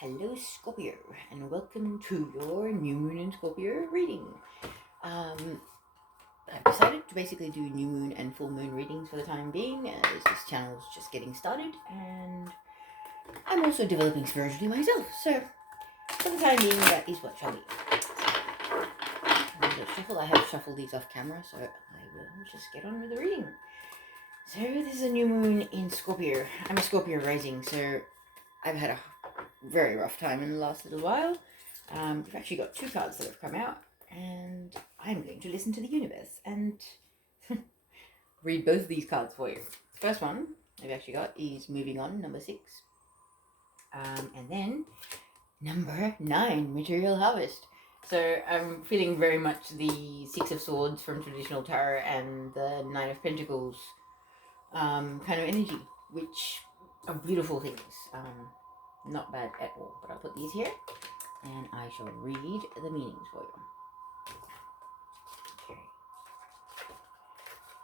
Hello Scorpio, and welcome to your new moon in Scorpio reading. I've decided to basically do new moon and full moon readings for the time being, as this channel's just getting started, and I'm also developing spiritually myself, so for the time being, that is what shall be. I have shuffled these off camera, so I will just get on with the reading. So this is a new moon in Scorpio. I'm a Scorpio rising, so I've had a very rough time in the last little while. We've actually got two cards that have come out, and I'm going to listen to the universe and read both of these cards for you. The first one I've actually got is Moving On, number 6. And then number 9, Material Harvest. So I'm feeling very much the 6 of Swords from traditional tarot and the 9 of Pentacles kind of energy, which are beautiful things. Not bad at all, but I'll put these here and I shall read the meanings for you. Okay.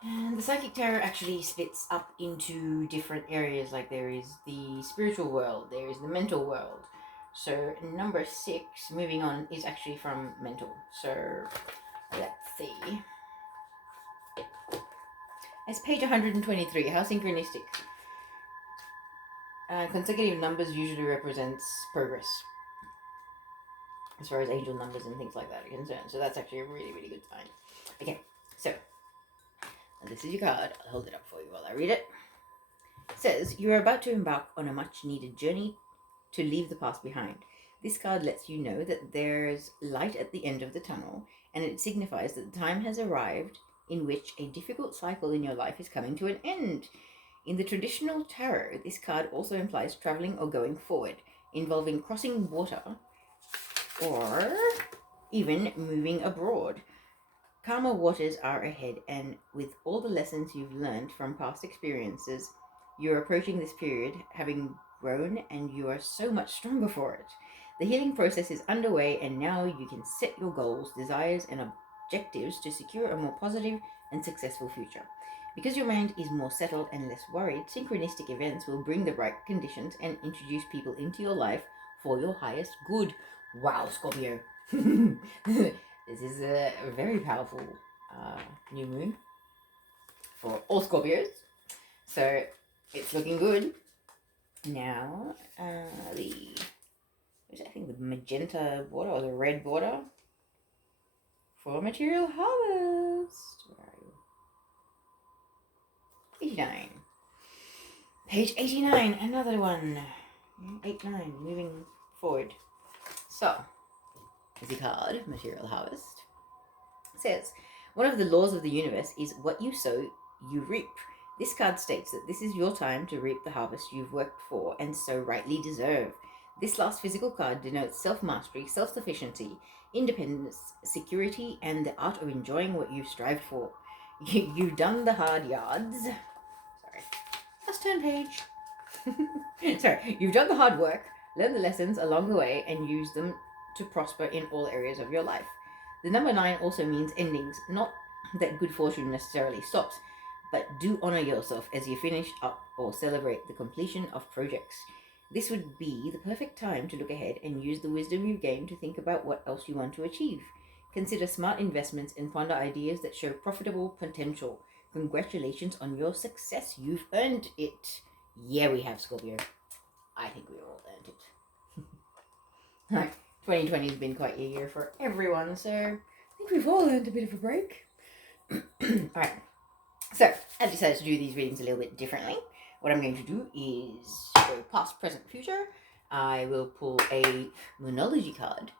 And the Psychic Tarot actually splits up into different areas, like there is the spiritual world, there is the mental world. So number 6, Moving On, is actually from mental. So let's see. It's page 123, how synchronistic. Consecutive numbers usually represents progress, as far as angel numbers and things like that are concerned. So that's actually a really, really good sign. Okay, so this is your card. I'll hold it up for you while I read it. It says, you are about to embark on a much needed journey to leave the past behind. This card lets you know that there's light at the end of the tunnel, and it signifies that the time has arrived in which a difficult cycle in your life is coming to an end. In the traditional tarot, this card also implies traveling or going forward, involving crossing water or even moving abroad. Calmer waters are ahead, and with all the lessons you've learned from past experiences, you're approaching this period having grown, and you are so much stronger for it. The healing process is underway, and now you can set your goals, desires, and objectives to secure a more positive and successful future. Because your mind is more settled and less worried, synchronistic events will bring the right conditions and introduce people into your life for your highest good. Wow, Scorpio. This is a very powerful new moon for all Scorpios. So it's looking good. Now, I think the magenta border or the red border for Material Harvest. Where are you? 89. Page 89, another one. 89, moving forward. So, as a card, Material Harvest, says, one of the laws of the universe is what you sow, you reap. This card states that this is your time to reap the harvest you've worked for and so rightly deserve. This last physical card denotes self-mastery, self-sufficiency, independence, security, and the art of enjoying what you've strived for. You've done the hard yards. Sorry. Last turn page. Sorry. You've done the hard work, learned the lessons along the way, and used them to prosper in all areas of your life. The number 9 also means endings, not that good fortune necessarily stops, but do honor yourself as you finish up or celebrate the completion of projects. This would be the perfect time to look ahead and use the wisdom you've gained to think about what else you want to achieve. Consider smart investments and ponder ideas that show profitable potential. Congratulations on your success. You've earned it. Yeah, we have, Scorpio. I think we all earned it. Alright, 2020 has been quite a year for everyone, so I think we've all earned a bit of a break. Alright, so I've decided to do these readings a little bit differently. What I'm going to do is go past, present, future. I will pull a Moonology card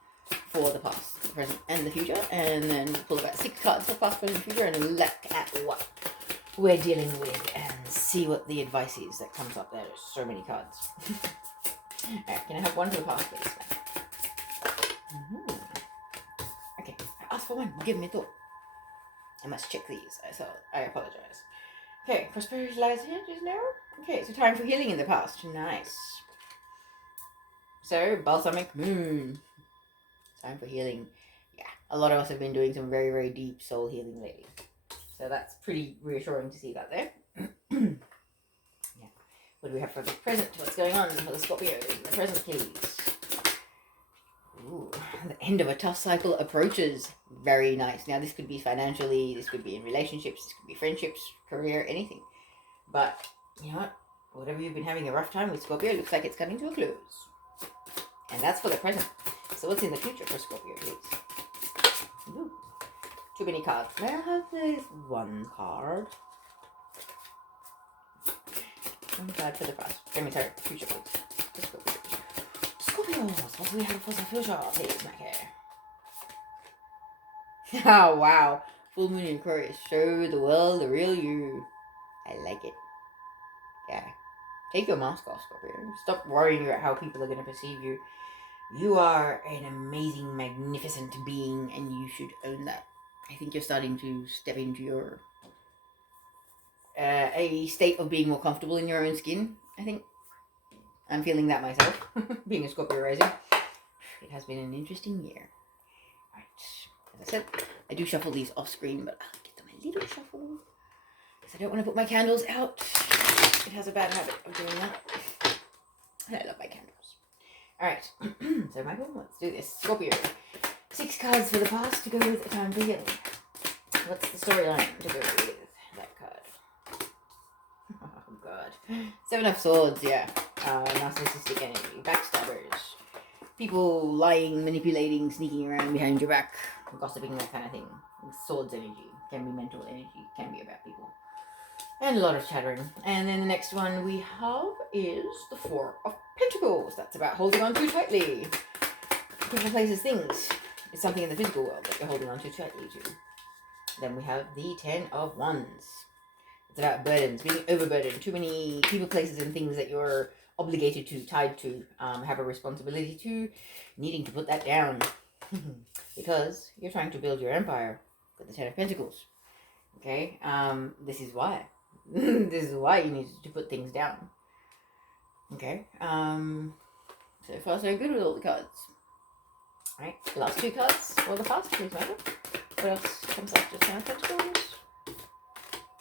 for the past, the present, and the future, and then pull about 6 cards for past, present, future, and look at what we're dealing with and see what the advice is that comes up. There's so many cards. Alright, can I have one for the past, please? Okay, I asked for one. Give me a thought. I must check these. I apologize. Okay, prosperity lies ahead just now. Okay, so time for healing in the past. Nice. So, balsamic moon. Time for healing. Yeah, a lot of us have been doing some very, very deep soul healing lately. So that's pretty reassuring to see that there. Yeah. What do we have for the present? What's going on for the Scorpios in the present, please? The end of a tough cycle approaches. Very nice. Now, this could be financially, this could be in relationships, this could be friendships, career, anything. But, you know what? Whatever you've been having a rough time with, Scorpio, looks like it's coming to a close. And that's for the present. So what's in the future for Scorpio, please? Ooh, too many cards. May I have this one card? One card for the past. Sorry, future, please. Scorpios, what do we have for the future, please, Mackie? Oh, wow. Full moon in Aquarius. Show the world the real you. I like it. Yeah. Take your mask off, Scorpio. Stop worrying about how people are going to perceive you. You are an amazing, magnificent being, and you should own that. I think you're starting to step into your a state of being more comfortable in your own skin, I think. I'm feeling that myself, being a Scorpio rising. It has been an interesting year. Right. As I said, I do shuffle these off screen, but I'll give them a little shuffle. Because I don't want to put my candles out. It has a bad habit of doing that. And I love my candles. Alright, so Michael, let's do this. Scorpio. 6 cards for the past to go with a time for healing. What's the storyline to go with that card? Oh god. 7 of Swords, yeah. Narcissistic energy. Backstabbers. People lying, manipulating, sneaking around behind your back. Gossiping, that kind of thing. Swords energy. Can be mental energy. Can be about people. And a lot of chattering. And then the next one we have is the 4 of Pentacles. That's about holding on too tightly. People, places, things. It's something in the physical world that you're holding on too tightly to. Then we have the 10 of Wands. It's about burdens, being overburdened. Too many people, places, and things that you're obligated to, tied to, have a responsibility to, needing to put that down. Because you're trying to build your empire with the 10 of Pentacles. Okay? This is why. This is why you need to put things down. Okay? So far so good with all the cards. Alright, the last 2 cards for the past, please, Michael. What else comes after 10 of Pentacles?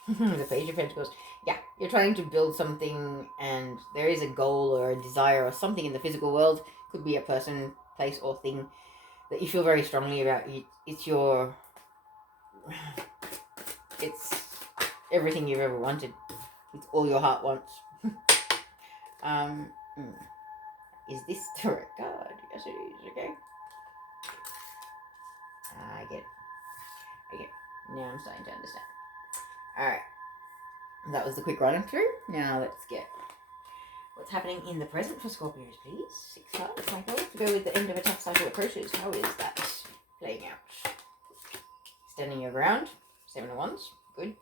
The Page of Pentacles. Yeah, you're trying to build something and there is a goal or a desire or something in the physical world. Could be a person, place, or thing that you feel very strongly about. It's your... It's everything you've ever wanted. It's all your heart wants. Is this the right card? Yes, it is. Okay. I get it. Now I'm starting to understand. Alright. That was the quick run through. Now let's get what's happening in the present for Scorpios, please. 6 cards, Michael, to go with the end of a tough cycle approaches. How is that playing out? Standing your ground. 7 of Wands. Good.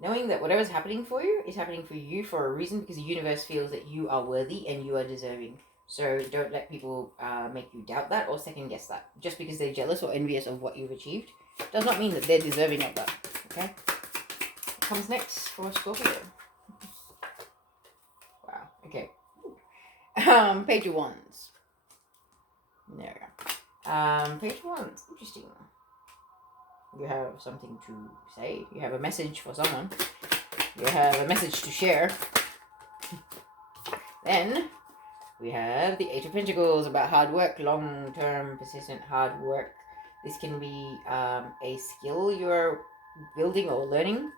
Knowing that whatever's happening for you is happening for you for a reason, because the universe feels that you are worthy and you are deserving. So don't let people make you doubt that or second guess that. Just because they're jealous or envious of what you've achieved does not mean that they're deserving of that. Okay? What comes next for Scorpio? Wow. Okay. Page of Wands. There we go. Page of Wands. Interesting. You have something to say. You have a message for someone. You have a message to share. Then we have the 8 of Pentacles, about hard work, long-term, persistent hard work. This can be a skill you're building or learning.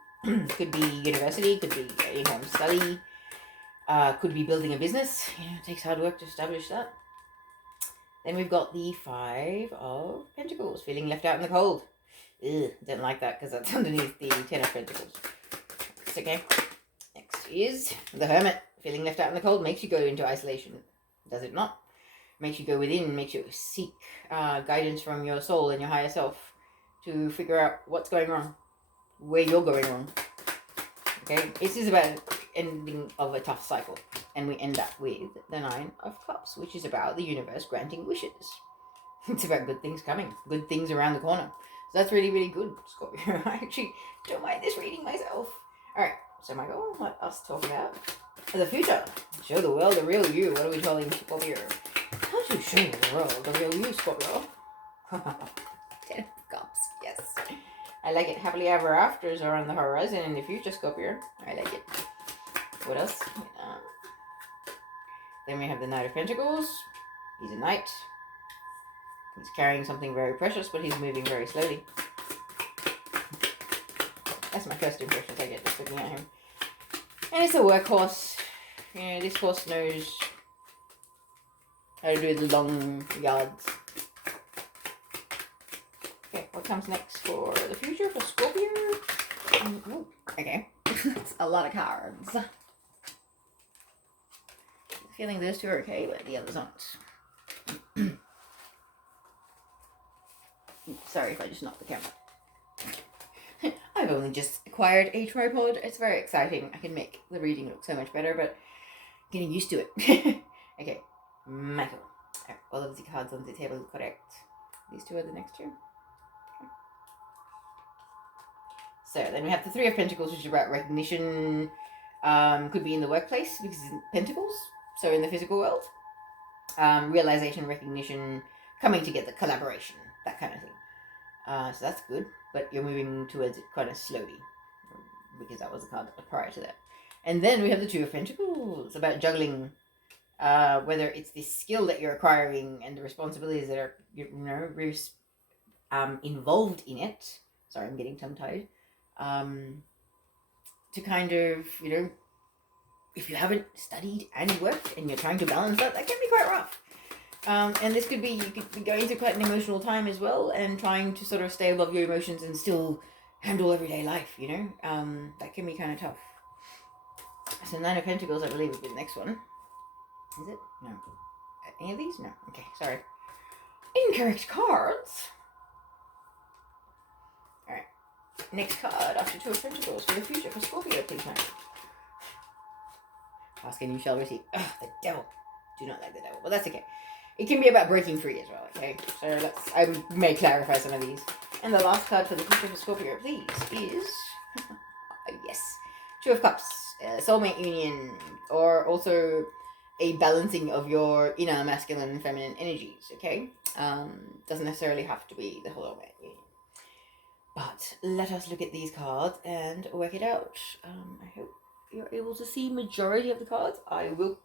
Could be university, could be in-home study, could be building a business. You know, it takes hard work to establish that. Then we've got the 5 of Pentacles, feeling left out in the cold. Ugh, don't like that because that's underneath the 10 of Pentacles. It's okay. Next is the Hermit, feeling left out in the cold makes you go into isolation. Does it not? Makes you go within, makes you seek guidance from your soul and your higher self to figure out what's going wrong, where you're going wrong. Okay, this is about ending of a tough cycle, and we end up with the 9 of Cups, which is about the universe granting wishes. It's about good things coming, good things around the corner. So that's really, really good, Scorpio. I actually don't mind this reading myself. Alright, so Michael, let us talk about the future. Show the world the real you. What are we telling Scorpio? How to show the world the real you, Scorpio? 10 of Cups, yes. I like it. Happily ever afters are on the horizon in the future, Scorpio. I like it. What else? Then we have the Knight of Pentacles. He's a knight. He's carrying something very precious, but he's moving very slowly. That's my first impressions I get just looking at him. And it's a workhorse. You know, this horse knows how to do the long yards. Okay, what comes next for the future for Scorpio? Ooh, okay. That's a lot of cards. Feeling those two are okay, but the others aren't. Sorry if I just knocked the camera. I've only just acquired a tripod. It's very exciting. I can make the reading look so much better, but getting used to it. Okay, Michael. All of the cards on the table are correct. These two are the next two. Okay. So then we have the Three of Pentacles, which is about recognition. Could be in the workplace because it's in Pentacles. So in the physical world. Realization, recognition, coming together, collaboration, that kind of thing. So that's good, but you're moving towards it kind of slowly because that was the card prior to that. And then we have the Two of Pentacles, about juggling, whether it's the skill that you're acquiring and the responsibilities that are, involved in it. Sorry, I'm getting tongue-tied. To kind of, if you haven't studied and worked and you're trying to balance that can be quite rough. And this could be, you could be going through quite an emotional time as well and trying to sort of stay above your emotions and still handle everyday life, that can be kind of tough. So Nine of Pentacles, I believe, would be the next one. Is it? No. Any of these? No. Okay, sorry. Incorrect cards. Alright. Next card after Two of Pentacles for the future for Scorpio, please, man. Ask and you shall receive. Ugh, the devil. Do not like the devil, but that's okay. It can be about breaking free as well, okay? So I may clarify some of these. And the last card for the future for Scorpio, please, is... yes. Two of Cups. Soulmate union. Or also a balancing of your inner masculine and feminine energies, okay? Doesn't necessarily have to be the soulmate union. But let us look at these cards and work it out. I hope you're able to see majority of the cards. I will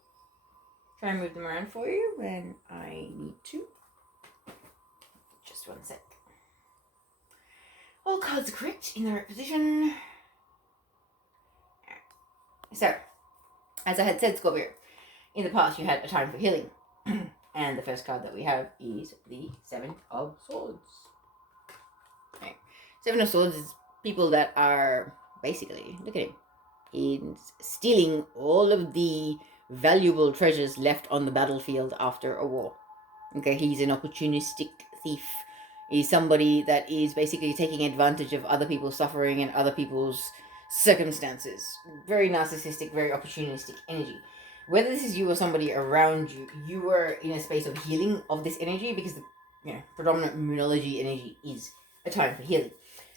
try and move them around for you when I need to. Just one sec. All cards are correct in the right position. So, as I had said, Scorpio, in the past you had a time for healing. And the first card that we have is the Seven of Swords. Okay. Seven of Swords is people that are basically, look at him, he's stealing all of the valuable treasures left on the battlefield after a war. Okay, he's an opportunistic thief. He's somebody that is basically taking advantage of other people's suffering and other people's circumstances. Very narcissistic, very opportunistic energy. Whether this is you or somebody around you, you are in a space of healing of this energy because the predominant moonology energy is a time for healing.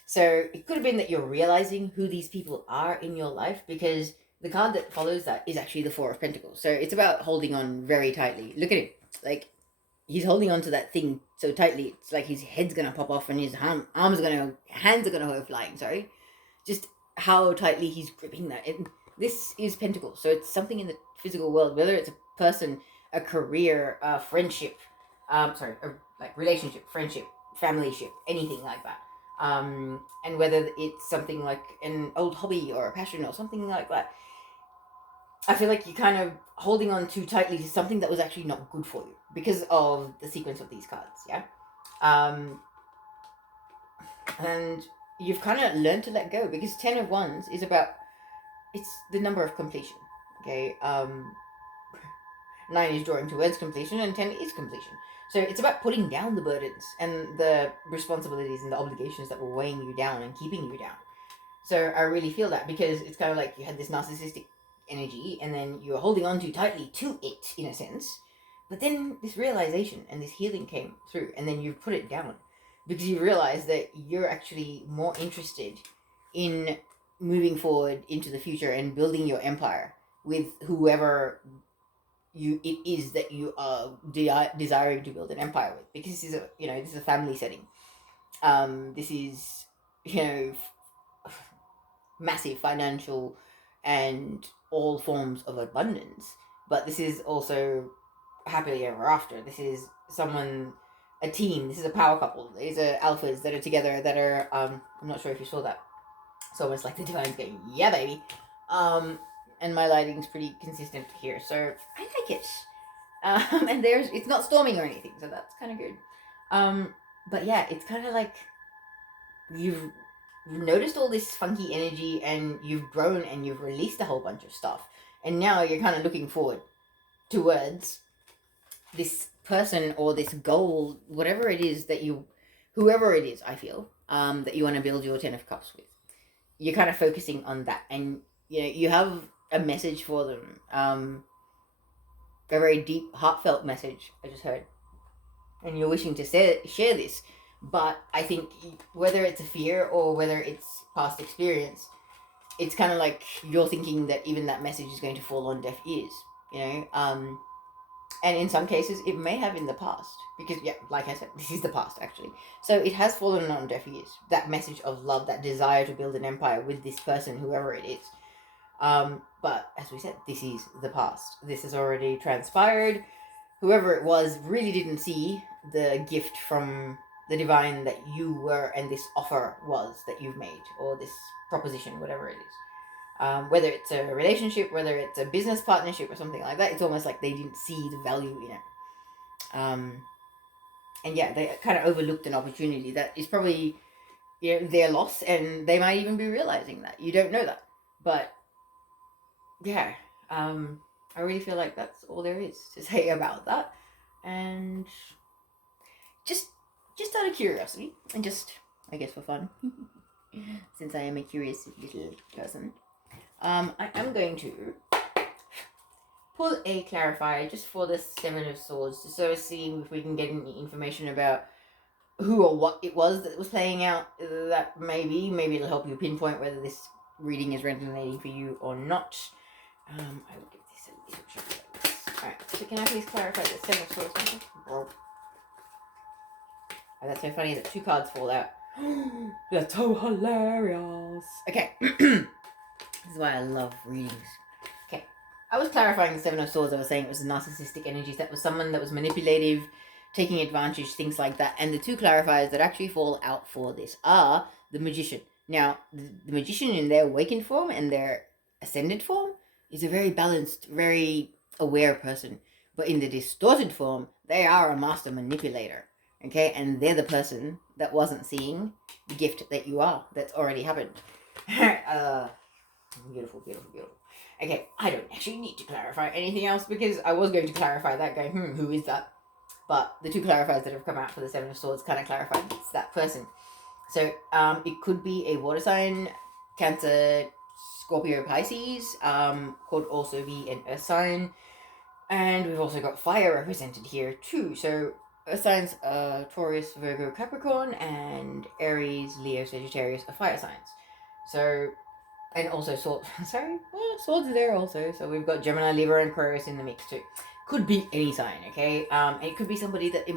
So it could have been that you're realizing who these people are in your life, because the card that follows that is actually the Four of Pentacles. So it's about holding on very tightly. Look at him. Like, he's holding on to that thing so tightly, it's like his head's gonna pop off and his hands are gonna go flying, sorry. Just how tightly he's gripping that. This is Pentacles, so it's something in the physical world, whether it's a person, a career, a friendship, like relationship, friendship, familyship, anything like that. And whether it's something like an old hobby or a passion or something like that. I feel like you're kind of holding on too tightly to something that was actually not good for you because of the sequence of these cards, yeah? And you've kind of learned to let go, because 10 of Wands is about, it's the number of completion, okay? 9 is drawing towards completion and 10 is completion. So it's about putting down the burdens and the responsibilities and the obligations that were weighing you down and keeping you down. So I really feel that, because it's kind of like you had this narcissistic energy and then you're holding on too tightly to it, in a sense. But then this realization and this healing came through, and then you put it down because you realize that you're actually more interested in moving forward into the future and building your empire with whoever it is that you are desiring to build an empire with, because this is a family setting. This is massive financial and all forms of abundance, but this is also happily ever after. This is someone a team. This is a power couple. These are alphas that are together that are, I'm not sure if you saw that. It's almost like the divine's going, yeah, baby. And my lighting's pretty consistent here, so I like it. And it's not storming or anything, so that's kind of good. But yeah, it's kind of like you've noticed all this funky energy and you've grown and you've released a whole bunch of stuff. And now you're kind of looking forward towards this person or this goal, whatever it is that whoever it is, I feel, that you want to build your 10 of Cups with. You're kind of focusing on that. And, you have a message for them. A very deep, heartfelt message, I just heard. And you're wishing to share this. But I think whether it's a fear or whether it's past experience, it's kind of like you're thinking that even that message is going to fall on deaf ears, and in some cases it may have in the past, because like I said, this is the past actually, so it has fallen on deaf ears, that message of love, that desire to build an empire with this person, whoever it is. But as we said, this is the past. This has already transpired. Whoever it was really didn't see the gift from the divine that you were, and this offer was that you've made, or this proposition, whatever it is. Whether it's a relationship, whether it's a business partnership or something like that, it's almost like they didn't see the value in it. And yeah, they kind of overlooked an opportunity that is probably their loss, and they might even be realizing that. You don't know that. But yeah, I really feel like that's all there is to say about that. And just out of curiosity, and just, I guess, for fun, since I am a curious little person, I am going to pull a clarifier just for the Seven of Swords, to sort of see if we can get any information about who or what it was that was playing out. That maybe it'll help you pinpoint whether this reading is resonating for you or not. I will give this a little shot like this. Alright, so can I please clarify the Seven of Swords? Oh, that's so funny that two cards fall out. That's so hilarious. Okay. This is why I love readings. Okay. I was clarifying the Seven of Swords. I was saying it was narcissistic energies. That was someone that was manipulative, taking advantage, things like that. And the two clarifiers that actually fall out for this are the Magician. Now, the Magician in their awakened form and their ascended form is a very balanced, very aware person. But in the distorted form, they are a master manipulator. Okay, and they're the person that wasn't seeing the gift that you are, that's already happened. Beautiful, beautiful, beautiful. Okay, I don't actually need to clarify anything else, because I was going to clarify that, going, who is that? But the two clarifiers that have come out for the Seven of Swords kind of clarify it's that person. So it could be a water sign, Cancer, Scorpio, Pisces, could also be an earth sign. And we've also got fire represented here too. So earth signs are Taurus, Virgo, Capricorn, and Aries, Leo, Sagittarius are fire signs. So, and also swords. Swords are there also. So we've got Gemini, Libra, and Aquarius in the mix too. Could be any sign, okay? And it could be somebody that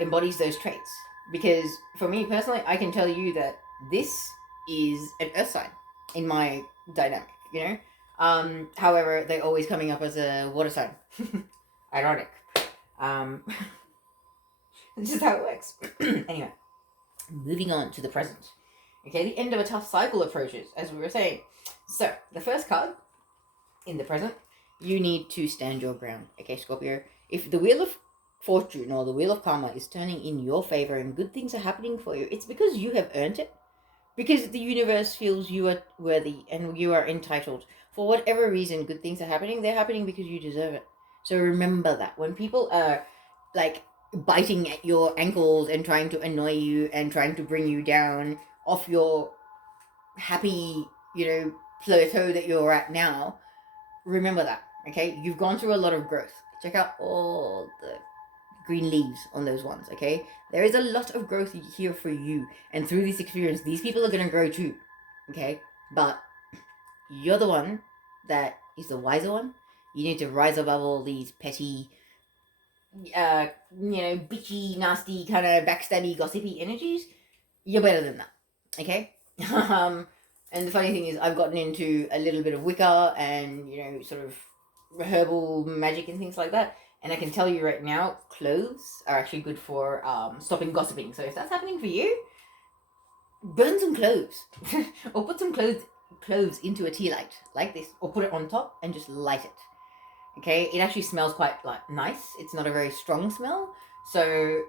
embodies those traits. Because for me personally, I can tell you that this is an earth sign in my dynamic, However, they're always coming up as a water sign. Ironic. This is how it works. Anyway, moving on to the present. Okay, the end of a tough cycle approaches, as we were saying. So, the first card, in the present, you need to stand your ground. Okay, Scorpio, if the Wheel of Fortune or the Wheel of Karma is turning in your favor and good things are happening for you, it's because you have earned it. Because the universe feels you are worthy and you are entitled. For whatever reason, good things are happening. They're happening because you deserve it. So remember that. When people are, like, biting at your ankles and trying to annoy you and trying to bring you down off your happy, plateau that you're at now, remember that, okay? You've gone through a lot of growth. Check out all the green leaves on those ones, okay? There is a lot of growth here for you. And through this experience, these people are going to grow too, okay? But you're the one that is the wiser one. You need to rise above all these petty, bitchy, nasty, kind of backstabby, gossipy energies. You're better than that, okay? And the funny thing is, I've gotten into a little bit of Wicca and, sort of herbal magic and things like that. And I can tell you right now, cloves are actually good for stopping gossiping. So if that's happening for you, burn some cloves or put some cloves into a tea light like this, or put it on top and just light it. Okay, it actually smells quite like nice. It's not a very strong smell, so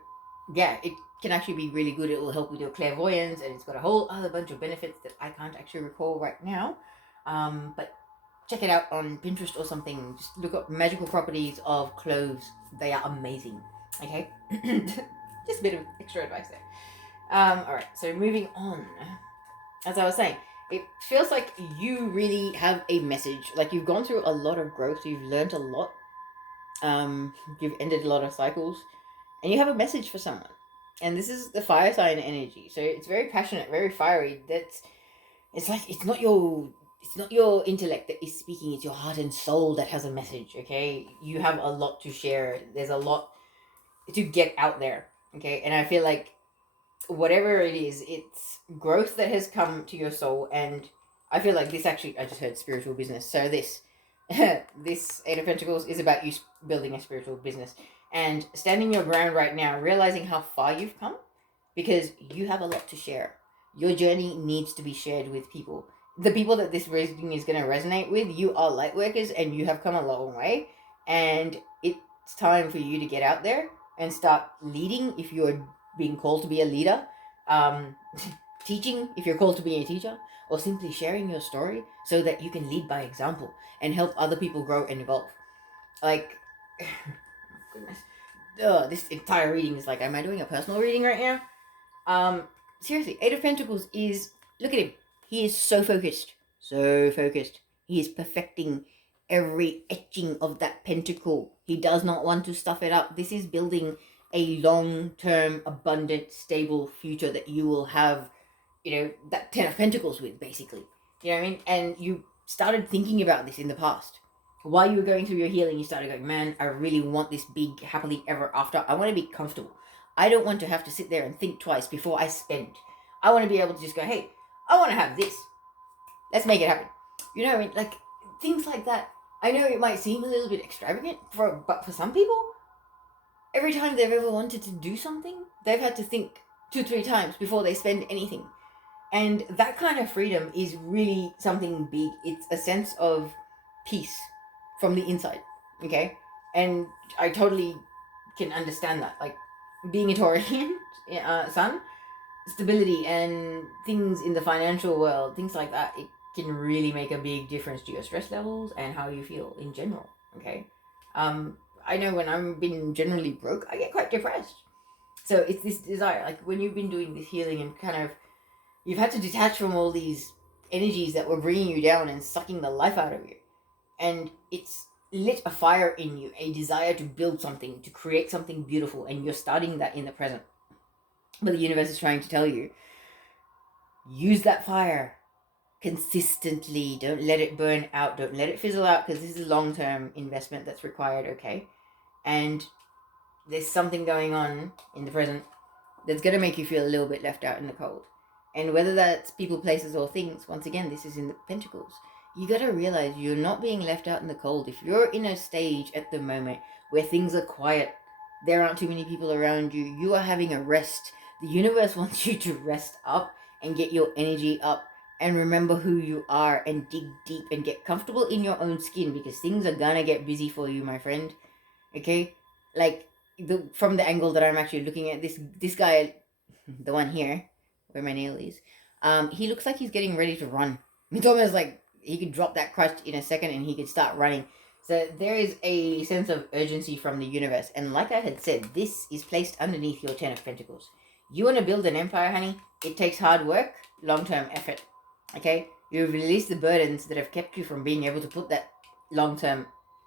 yeah, it can actually be really good. It will help with your clairvoyance, and it's got a whole other bunch of benefits that I can't actually recall right now. But check it out on Pinterest or something. Just look up magical properties of cloves. They are amazing. Okay, just a bit of extra advice there. All right, so moving on. As I was saying, it feels like you really have a message. Like you've gone through a lot of growth. You've learned a lot. You've ended a lot of cycles, and you have a message for someone. And this is the fire sign energy, so it's very passionate, very fiery. It's like it's not your intellect that is speaking. It's your heart and soul that has a message. Okay, you have a lot to share. There's a lot to get out there. Okay, and I feel like whatever it is, it's growth that has come to your soul. And I feel like this actually, I just heard spiritual business. So this, this Eight of Pentacles is about you building a spiritual business and standing your ground right now, realizing how far you've come, because you have a lot to share. Your journey needs to be shared with people. The people that this reading is going to resonate with, you are light workers and you have come a long way. And it's time for you to get out there and start leading if you're being called to be a leader, teaching if you're called to be a teacher, or simply sharing your story so that you can lead by example and help other people grow and evolve. Like, oh goodness, this entire reading is like, am I doing a personal reading right now? Seriously, Eight of Pentacles is, look at him. He is so focused, so focused. He is perfecting every etching of that pentacle. He does not want to stuff it up. This is building a long-term, abundant, stable future that you will have, that Ten of Pentacles with, basically. You know what I mean? And you started thinking about this in the past. While you were going through your healing, you started going, man, I really want this big, happily ever after. I want to be comfortable. I don't want to have to sit there and think twice before I spend. I want to be able to just go, hey, I want to have this. Let's make it happen. You know what I mean? Like, things like that. I know it might seem a little bit extravagant, but for some people, every time they've ever wanted to do something, they've had to think 2-3 times before they spend anything. And that kind of freedom is really something big. It's a sense of peace from the inside, okay? And I totally can understand that. Like, being a Taurian sun, stability and things in the financial world, things like that, it can really make a big difference to your stress levels and how you feel in general, okay? I know when I'm been generally broke, I get quite depressed. So it's this desire, like when you've been doing this healing and kind of, you've had to detach from all these energies that were bringing you down and sucking the life out of you. And it's lit a fire in you, a desire to build something, to create something beautiful, and you're starting that in the present. But the universe is trying to tell you, use that fire consistently. Don't let it burn out. Don't let it fizzle out, because this is long-term investment that's required, okay? And there's something going on in the present that's going to make you feel a little bit left out in the cold. And whether that's people, places, or things, once again, this is in the Pentacles. You got to realize you're not being left out in the cold. If you're in a stage at the moment where things are quiet, there aren't too many people around you, you are having a rest. The universe wants you to rest up and get your energy up and remember who you are and dig deep and get comfortable in your own skin, because things are gonna get busy for you, my friend. Okay? Like, from the angle that I'm actually looking at, this guy, the one here, where my nail is, he looks like he's getting ready to run. It's almost like he could drop that crutch in a second and he could start running. So there is a sense of urgency from the universe. And like I had said, this is placed underneath your Ten of Pentacles. You want to build an empire, honey? It takes hard work, long-term effort. Okay? You've released the burdens that have kept you from being able to put that long-term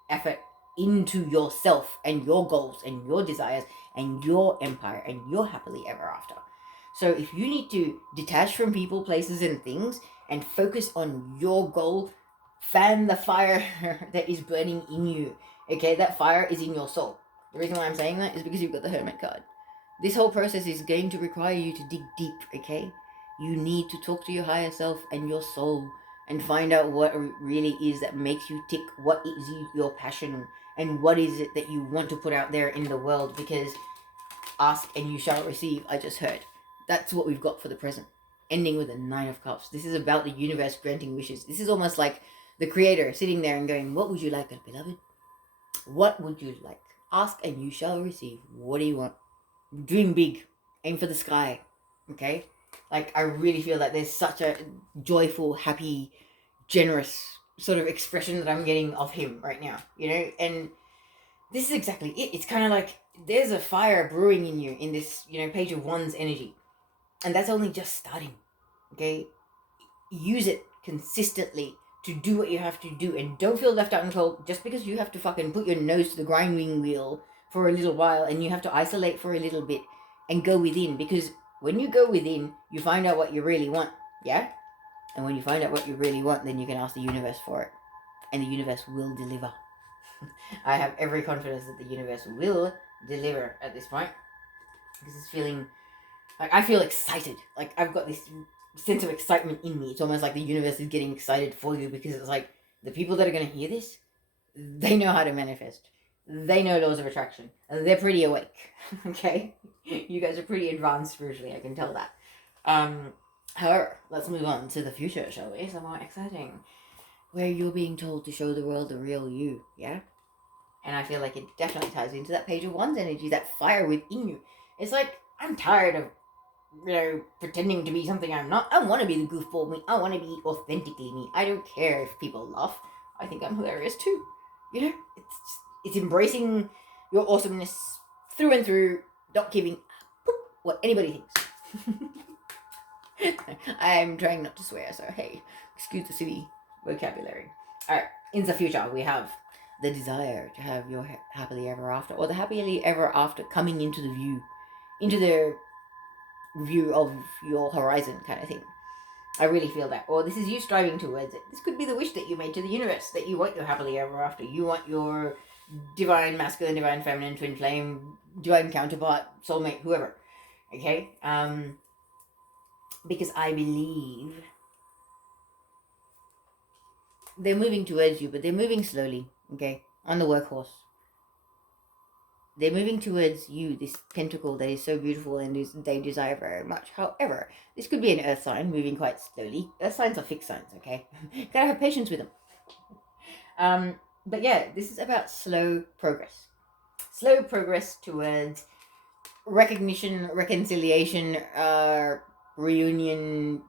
effort into yourself and your goals and your desires and your empire and your happily ever after. So if you need to detach from people, places, and things and focus on your goal, fan the fire that is burning in you. Okay, that fire is in your soul. The reason why I'm saying that is because you've got the Hermit card. This whole process is going to require you to dig deep, okay? You need to talk to your higher self and your soul and find out what really is that makes you tick, what is your passion, and what is it that you want to put out there in the world, because ask and you shall receive, I just heard. That's what we've got for the present. Ending with a 9 of Cups. This is about the universe granting wishes. This is almost like the creator sitting there and going, what would you like, beloved? What would you like? Ask and you shall receive. What do you want? Dream big. Aim for the sky. Okay? Like, I really feel like there's such a joyful, happy, generous sort of expression that I'm getting of him right now. You know? And this is exactly it. It's kind of like there's a fire brewing in you in this, you know, Page of Wands energy. And that's only just starting. Okay? Use it consistently to do what you have to do, and don't feel left out in the cold just because you have to fucking put your nose to the grinding wheel for a little while and you have to isolate for a little bit and go within, because when you go within, you find out what you really want, yeah? And when you find out what you really want, then you can ask the universe for it, and the universe will deliver. I have every confidence that the universe will deliver at this point, because it's feeling like I feel excited. Like, I've got this sense of excitement in me. It's almost like the universe is getting excited for you, because it's like the people that are going to hear this, they know how to manifest. They know laws of attraction. They're pretty awake. Okay? You guys are pretty advanced spiritually, I can tell that. However, let's move on to the future, shall we? Somewhat exciting. Where you're being told to show the world the real you, yeah? And I feel like it definitely ties into that Page of Wands energy, that fire within you. It's like, I'm tired of, you know, pretending to be something I'm not. I want to be the goofball me. I want to be authentically me. I don't care if people laugh. I think I'm hilarious too. You know, it's embracing your awesomeness through and through, not giving what anybody thinks. I'm trying not to swear, so hey, excuse the silly vocabulary. Alright, in the future, we have the desire to have your happily ever after, or the happily ever after coming into the view of your horizon kind of thing. I really feel that. Or this is you striving towards it. This could be the wish that you made to the universe, that you want your happily ever after. You want your divine masculine, divine feminine, twin flame, divine counterpart, soulmate, whoever. Okay? Because I believe they're moving towards you, but they're moving slowly, okay? On the workhorse. They're moving towards you, this pentacle that is so beautiful and they desire very much. However, this could be an earth sign moving quite slowly. Earth signs are fixed signs, okay? Gotta have patience with them. But yeah, this is about slow progress. Slow progress towards recognition, reconciliation, reunion,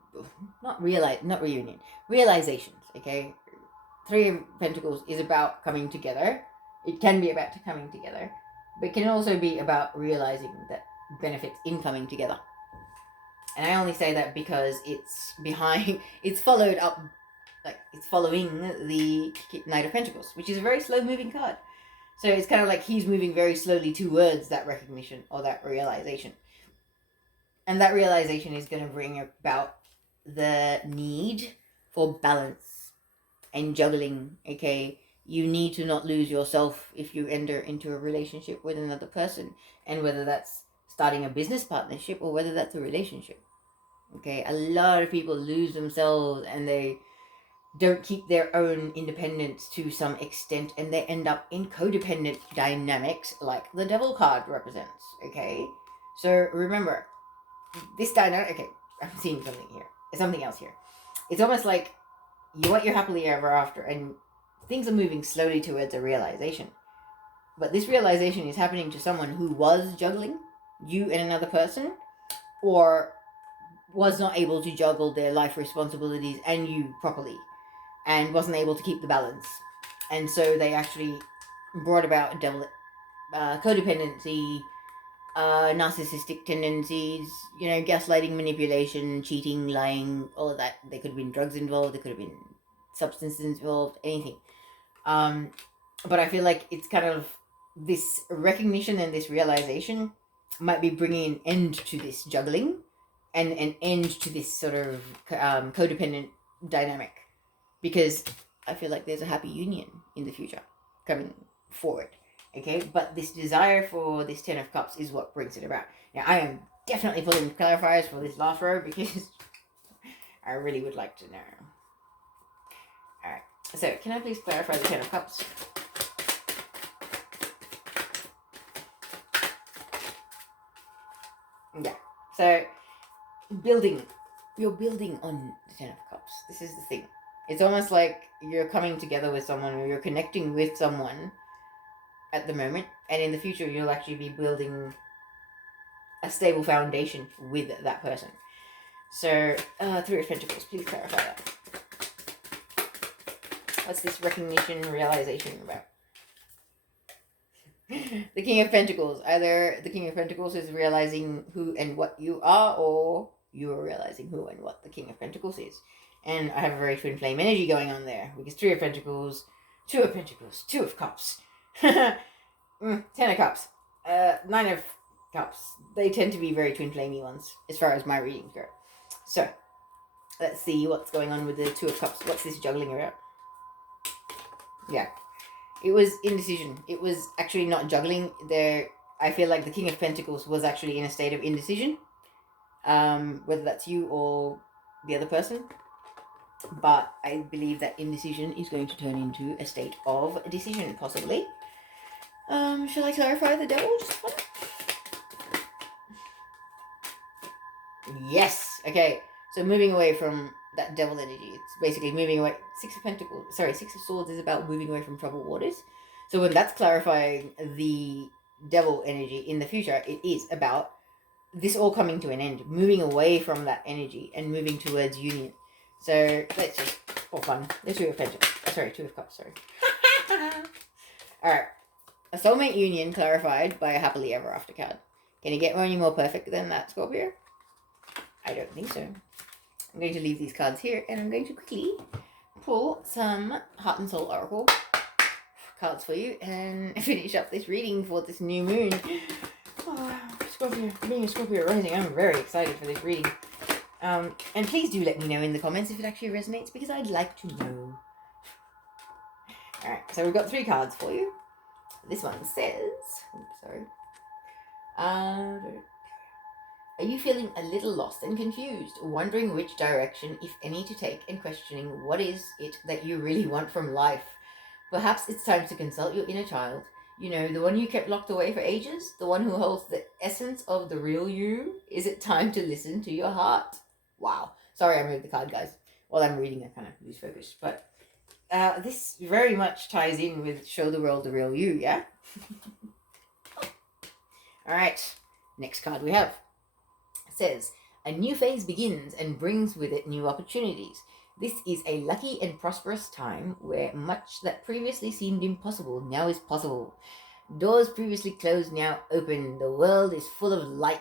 realizations, okay? Three of Pentacles is about coming together. It can be about coming together, but it can also be about realizing that benefits in coming together. And I only say that because it's following the Knight of Pentacles, which is a very slow moving card. So it's kind of like he's moving very slowly towards that recognition or that realization. And that realization is going to bring about the need for balance and juggling, okay? You need to not lose yourself if you enter into a relationship with another person, and whether that's starting a business partnership or whether that's a relationship, okay? A lot of people lose themselves and they don't keep their own independence to some extent, and they end up in codependent dynamics like the Devil card represents, okay? So remember, this dynamic, okay, I'm seeing something else here. It's almost like you want your happily ever after, and things are moving slowly towards a realization. But this realization is happening to someone who was juggling you and another person, or was not able to juggle their life responsibilities and you properly, and wasn't able to keep the balance. And so they actually brought about codependency, narcissistic tendencies, you know, gaslighting, manipulation, cheating, lying, all of that. There could have been drugs involved, there could have been substances involved, anything. But I feel like it's kind of this recognition and this realization might be bringing an end to this juggling and an end to this sort of codependent dynamic, because I feel like there's a happy union in the future coming forward. Okay, but this desire for this 10 of Cups is what brings it about. Now, I am definitely pulling clarifiers for this last row because I really would like to know. Alright, so can I please clarify the 10 of Cups? Yeah. So building, you're building on the Ten of Cups. This is the thing. It's almost like you're coming together with someone, or you're connecting with someone at the moment, and in the future you'll actually be building a stable foundation with that person. So, Three of Pentacles, please clarify that. What's this recognition, realization about? The King of Pentacles. Either the King of Pentacles is realizing who and what you are, or you are realizing who and what the King of Pentacles is. And I have a very twin flame energy going on there, because Three of Pentacles, Two of Pentacles, Two of Cups, Ten of Cups, Nine of Cups. They tend to be very twin flamey ones, as far as my readings go. So, let's see what's going on with the Two of Cups. What's this juggling about? Yeah. It was indecision. It was actually not juggling. There, I feel like the King of Pentacles was actually in a state of indecision. Whether that's you or the other person. But I believe that indecision is going to turn into a state of decision, possibly. Shall I clarify the devil? Just one? Yes. Okay. So moving away from that devil energy, it's basically moving away. Six of Swords is about moving away from troubled waters. So when that's clarifying the devil energy in the future, it is about this all coming to an end, moving away from that energy and moving towards union. So let's just, for fun, the Two of Pentacles. Two of Cups, sorry. Alright. A soulmate union clarified by a happily ever after card. Can you get any more perfect than that, Scorpio? I don't think so. I'm going to leave these cards here, and I'm going to quickly pull some Heart and Soul Oracle cards for you and finish up this reading for this new moon. Oh, Scorpio, being a Scorpio rising, I'm very excited for this reading. And please do let me know in the comments if it actually resonates, because I'd like to know. Alright, so we've got 3 cards for you. This one says... Oops, sorry. Are you feeling a little lost and confused, wondering which direction, if any, to take, and questioning what is it that you really want from life? Perhaps it's time to consult your inner child. You know, the one you kept locked away for ages? The one who holds the essence of the real you? Is it time to listen to your heart? Wow. Sorry I moved the card, guys. While I'm reading, I kind of lose focus. But this very much ties in with show the world the real you, yeah? Alright, next card we have. It says, a new phase begins and brings with it new opportunities. This is a lucky and prosperous time where much that previously seemed impossible now is possible. Doors previously closed now open. The world is full of light.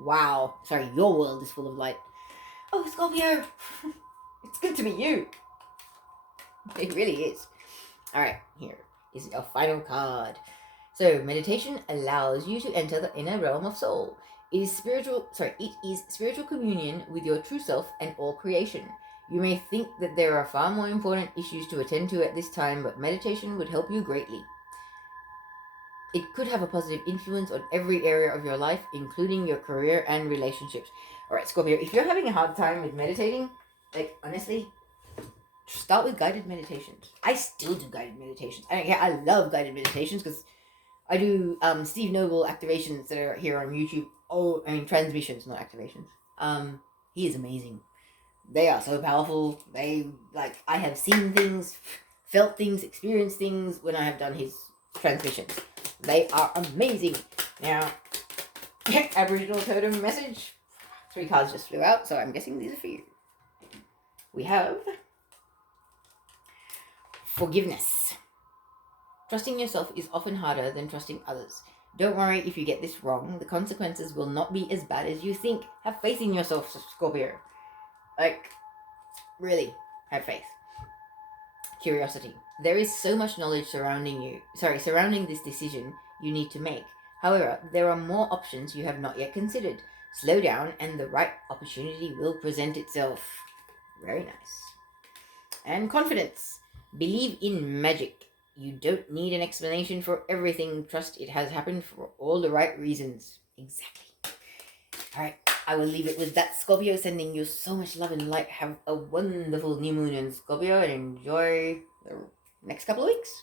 Wow. Sorry, your world is full of light. Oh, Scorpio. It's good to meet you. It really is. Alright, here is your final card. So, meditation allows you to enter the inner realm of soul. It is spiritual communion with your true self and all creation. You may think that there are far more important issues to attend to at this time, but meditation would help you greatly. It could have a positive influence on every area of your life, including your career and relationships. Alright, Scorpio, if you're having a hard time with meditating, like, honestly, start with guided meditations. I still do guided meditations. I love guided meditations because I do Steve Noble activations that are here on YouTube. Oh, I mean transmissions, not activations. He is amazing. They are so powerful. I have seen things, felt things, experienced things when I have done his transmissions. They are amazing. Now, Aboriginal totem message. 3 cards just flew out, so I'm guessing these are for you. We have forgiveness. Trusting yourself is often harder than trusting others. Don't worry if you get this wrong. The consequences will not be as bad as you think. Have faith in yourself, Scorpio. Like, really, have faith. Curiosity. There is so much knowledge surrounding this decision you need to make. However, there are more options you have not yet considered. Slow down and the right opportunity will present itself. Very nice. And confidence. Believe in magic. You don't need an explanation for everything. Trust it has happened for all the right reasons. Exactly. Alright, I will leave it with that, Scorpio, sending you so much love and light. Have a wonderful new moon in Scorpio and enjoy the next couple of weeks.